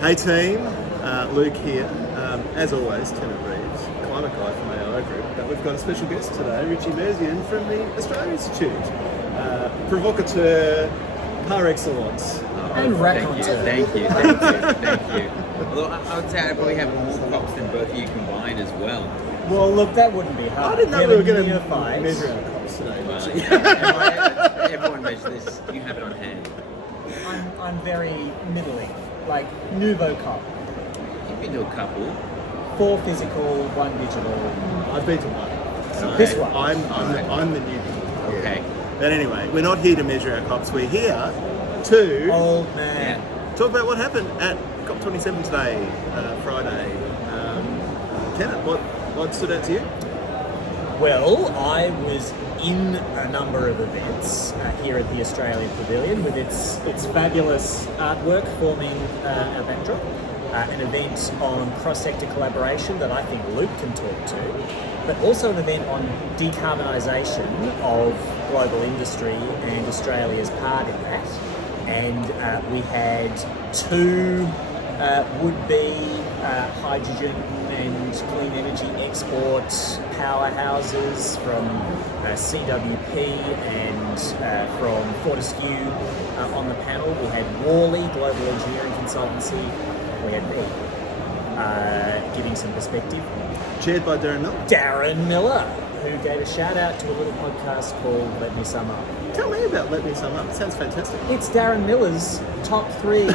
Hey team, Luke here. As always, Tennant Reeves, climate guy from AO Group. But we've got a special guest today, Richie Merzian from the Australia Institute. Provocateur par excellence. And raconteur. Thank you. Although I would say I probably have more props than both of you combined as well. Well, look, that wouldn't be hard. I didn't know we were going to unify. measure our cops today. Everyone measures this. You have it on hand. I'm very middling, like nouveau cop. You've been to a couple. 4 physical, 1 digital. I've been to one. So This one. I'm the newbie. Okay. But anyway, we're not here to measure our cops. We're here to Old man. talk about what happened at COP27 today, Friday. Tennant, what stood out to you? Well, I was in a number of events here at the Australia Pavilion with its fabulous artwork forming our backdrop. An event on cross-sector collaboration that I think Luke can talk to, but also an event on decarbonisation of global industry and Australia's part in that. And we had 2 would-be hydrogen and clean energy export powerhouses from CWP and from Fortescue on the panel. We had Worley, global engineering consultancy. We had me giving some perspective. Chaired by Darren Miller. Darren Miller, who gave a shout out to a little podcast called Let Me Sum Up. Tell me about Let Me Sum Up. It sounds fantastic. It's Darren Miller's top 3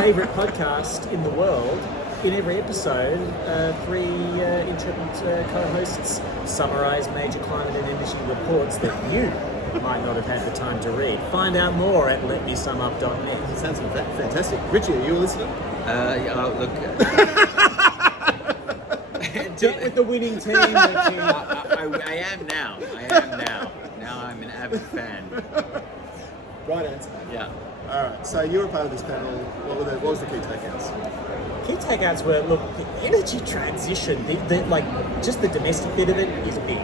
favourite podcast in the world. In every episode, 3 intrepid co-hosts summarise major climate and energy reports that you might not have had the time to read. Find out more at letmesumup.net. It sounds fantastic. Richie, are you a listener? Look. Get with the winning team, Richie. I am now. Now I'm an avid fan. Right answer. Yeah. All right. So you were part of this panel. What was the key takeouts? Key takeouts were, look, the energy transition, just the domestic bit of it is big.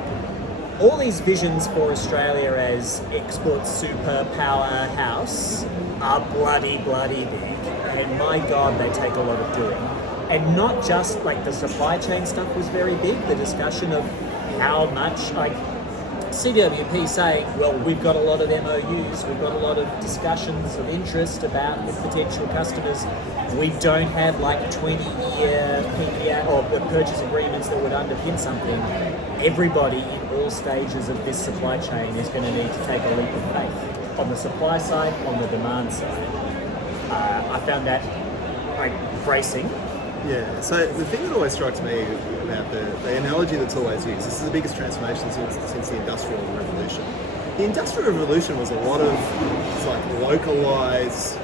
All these visions for Australia as export super powerhouse are bloody big. And my God, they take a lot of doing. And not just like the supply chain stuff was very big, the discussion of how much, like CWP saying, well, we've got a lot of MOUs, we've got a lot of discussions of interest about with potential customers. We don't have like 20-year PPA or purchase agreements that would underpin something. Everybody in all stages of this supply chain is going to need to take a leap of faith on the supply side, on the demand side. I found that bracing. Yeah, so the thing that always strikes me about the analogy that's always used, this is the biggest transformation since the Industrial Revolution. The Industrial Revolution was a lot of localised,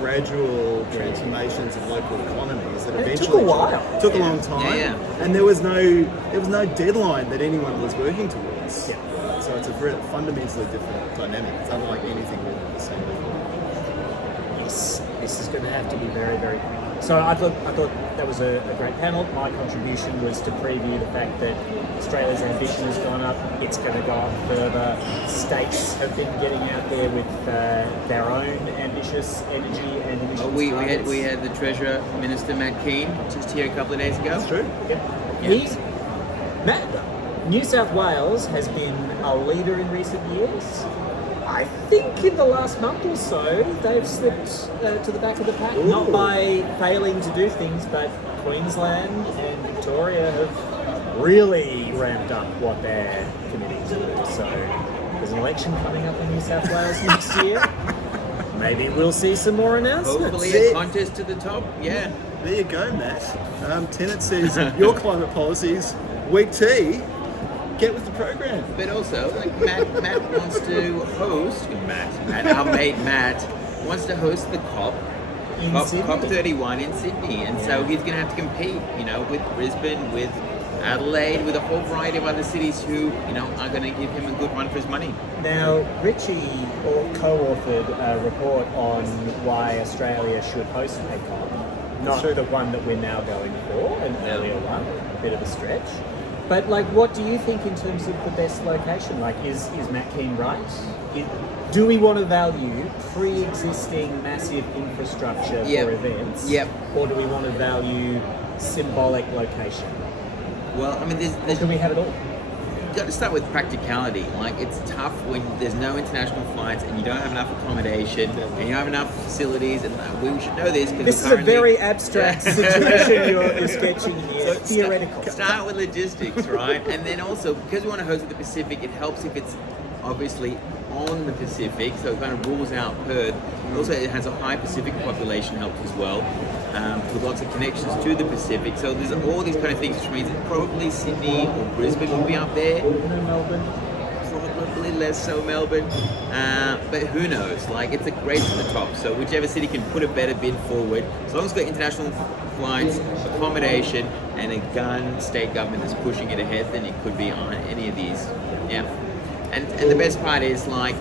gradual transformations of local economies that eventually took a while. Took a long time. Yeah. And there was no deadline that anyone was working towards. Yeah. So it's a very fundamentally different dynamic. It's unlike anything we've ever seen before. Yes, this is going to have to be very, very quick. So I thought that was a great panel. My contribution was to preview the fact that Australia's ambition has gone up. It's going to go up further. States have been getting out there with their own ambitious energy and emissions targets. We had the Treasurer Minister Matt Kean just here a couple of days ago. That's true. New South Wales has been a leader in recent years. I think in the last month or so, they've slipped to the back of the pack. Ooh. Not by failing to do things, but Queensland and Victoria have really ramped up what they're committing to do. So there's an election coming up in New South Wales next year. Maybe we'll see some more announcements. Hopefully a contest to the top, yeah. There you go, Matt. Tennant says, your climate policies, weak tea. Get with the program. But also, Matt wants to host, our mate Matt, wants to host the COP31 in Sydney. And so he's going to have to compete, with Brisbane, with Adelaide, with a whole variety of other cities who, are going to give him a good run for his money. Now, Richie co-authored a report on why Australia should host a COP. Not the one that we're now going for, an earlier one, a bit of a stretch. But like, what do you think in terms of the best location? Like, is Matt Kean right? Do we want to value pre-existing massive infrastructure for events? Yep. Or do we want to value symbolic location? Well, I mean, Or can we have it all? You've got to start with practicality. Like, it's tough when there's no international flights and you don't have enough accommodation and you don't have enough facilities. And we should know this. This is a very abstract situation you're sketching here. So theoretical. Start with logistics, right? And then also, because we want to host at the Pacific, it helps if it's obviously on the Pacific, so it kind of rules out Perth. Also, it has a high Pacific population, helps as well, with lots of connections to the Pacific. So there's all these kind of things, which means that probably Sydney or Brisbane will be up there. No, Melbourne. Probably less so Melbourne, but who knows? Like, it's a race to the top. So whichever city can put a better bid forward, as long as it's got international flights, accommodation, and a state government that's pushing it ahead, then it could be on any of these. Yeah. And the best part is, like,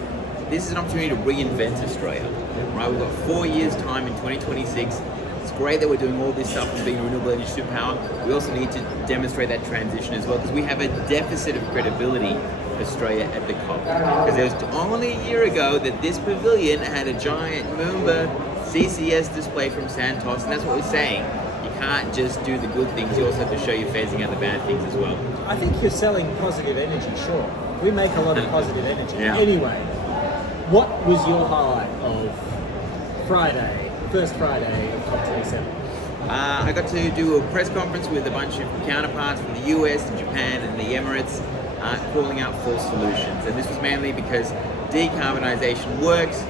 this is an opportunity to reinvent Australia, right? We've got 4 years' time in 2026. It's great that we're doing all this stuff and being a renewable energy superpower. We also need to demonstrate that transition as well, because we have a deficit of credibility, Australia, at the COP. Because it was only a year ago that this pavilion had a giant Moomba CCS display from Santos, and that's what we're saying. You can't just do the good things, you also have to show you're phasing out the bad things as well. I think you're selling positive energy, sure. We make a lot of positive energy. Yeah. Anyway, what was your highlight of first Friday of COP27? I got to do a press conference with a bunch of counterparts from the US and Japan and the Emirates, calling out false solutions. And this was mainly because decarbonisation works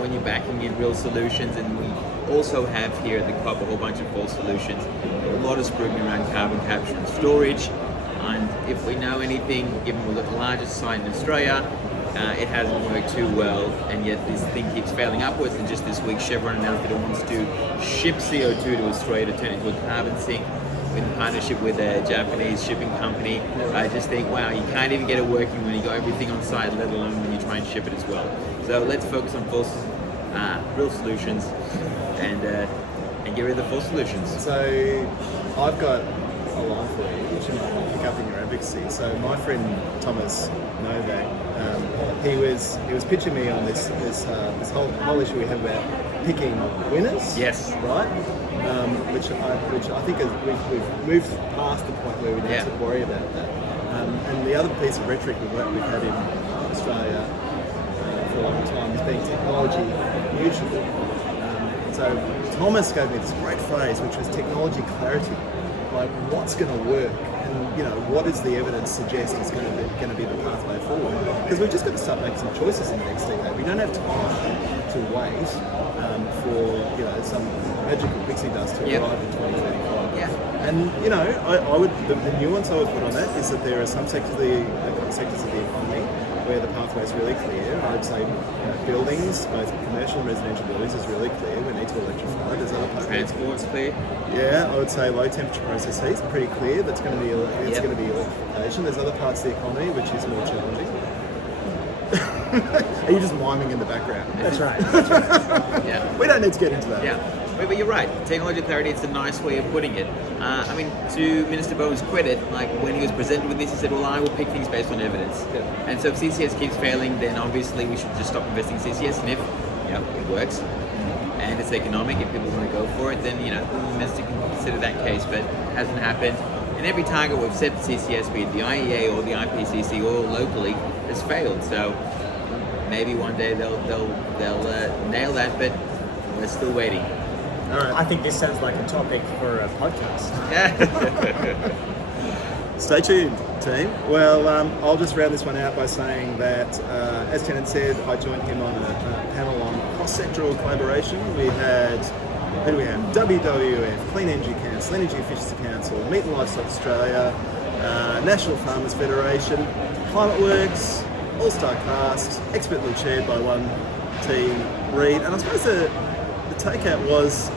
when you're backing in real solutions, and we also have here at the COP a whole bunch of false solutions. A lot of scrutiny around carbon capture and storage. And if we know anything, given we've got the largest site in Australia, it hasn't worked too well, and yet this thing keeps failing upwards. And just this week, Chevron announced that it wants to ship CO2 to Australia to turn it into a carbon sink in partnership with a Japanese shipping company. I just think, wow, you can't even get it working when you got everything on site, let alone when you try and ship it as well. So let's focus on real solutions and get rid of the false solutions. So I've got a line for you, which you might pick up in your advocacy. So my friend Thomas Novak, he was pitching me on this whole issue we have about picking winners. Yes. Right. Which I think we've moved past the point where we need to worry about that. And the other piece of rhetoric we've had in Australia for a long time has been technology neutral. So Thomas gave me this great phrase, which was technology clarity. Like, what's going to work, and what does the evidence suggest is going to be the pathway forward? Because we've just got to start making some choices in the next decade. We don't have time to wait for some magical pixie dust to arrive in 2035. Yeah. And I would the nuance I would put on that is that there are some sectors of the economy where the pathway is really clear. I would say buildings, both commercial and residential buildings, is really clear. We need to electrify. There's other pathways. Transport's clear. Yeah, I would say low temperature process heat is pretty clear. That's going to be going to be electrification. There's other parts of the economy which is more challenging. Are you just miming in the background? That's right. Yeah. We don't need to get into that. Yeah. But you're right. Technology clarity, it's a nice way of putting it. I mean, to Minister Bowen's credit, like when he was presented with this, he said, well, I will pick things based on evidence. Yeah. And so if CCS keeps failing, then obviously we should just stop investing in CCS. And if it works and it's economic, if people want to go for it, then the minister can consider that case. But it hasn't happened. And every target we've set for CCS, be it the IEA or the IPCC or locally, has failed. So maybe one day they'll nail that, but we're still waiting. All right. I think this sounds like a topic for a podcast. Stay tuned, team. Well, I'll just round this one out by saying that, as Tennant said, I joined him on a panel on cross-sectoral collaboration. We had, who do we have? WWF, Clean Energy Council, Energy Efficiency Council, Meat and Livestock Australia, National Farmers Federation, Climate Works, all-star cast, expertly chaired by one team, Reed. And I suppose the takeout was,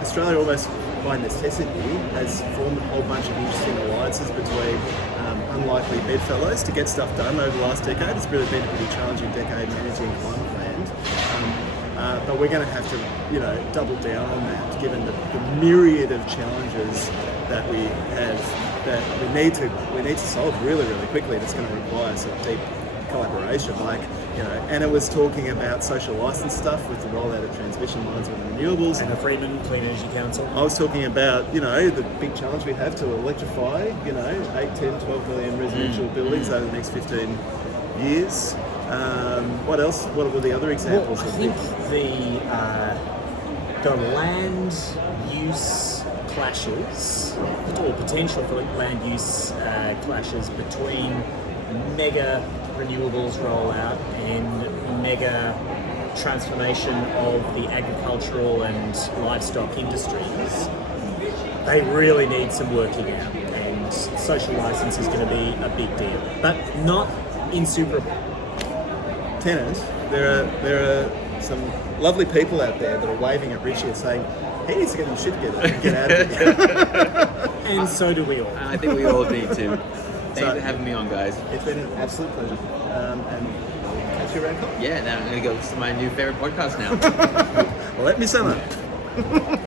Australia almost by necessity has formed a whole bunch of interesting alliances between unlikely bedfellows to get stuff done over the last decade. It's really been a pretty challenging decade in energy and climate land. But we're going to have to, double down on that, given the myriad of challenges that we have that we need to solve really, really quickly. That's going to require some deep collaboration. Like, you know, Anna was talking about social license stuff with the rollout of transmission lines with renewables. And the Freeman Clean Energy Council. I was talking about, you know, the big challenge we have to electrify, you know, 8, 10, 12 million residential buildings over the next 15 years. What else? What were the other examples? Well, I think the land use clashes, or potential for land use clashes between mega renewables rollout and mega transformation of the agricultural and livestock industries, they really need some working out, and social license is going to be a big deal, but not insuperable. Tennant, there are some lovely people out there that are waving at Richie and saying, he needs to get his shit together and get out of here. And so do we all. I think we all need to. Thanks for having me on, guys. It's been an absolute pleasure. And catch you around coffee. Yeah, now I'm going to go listen to my new favorite podcast now. Let me sum up.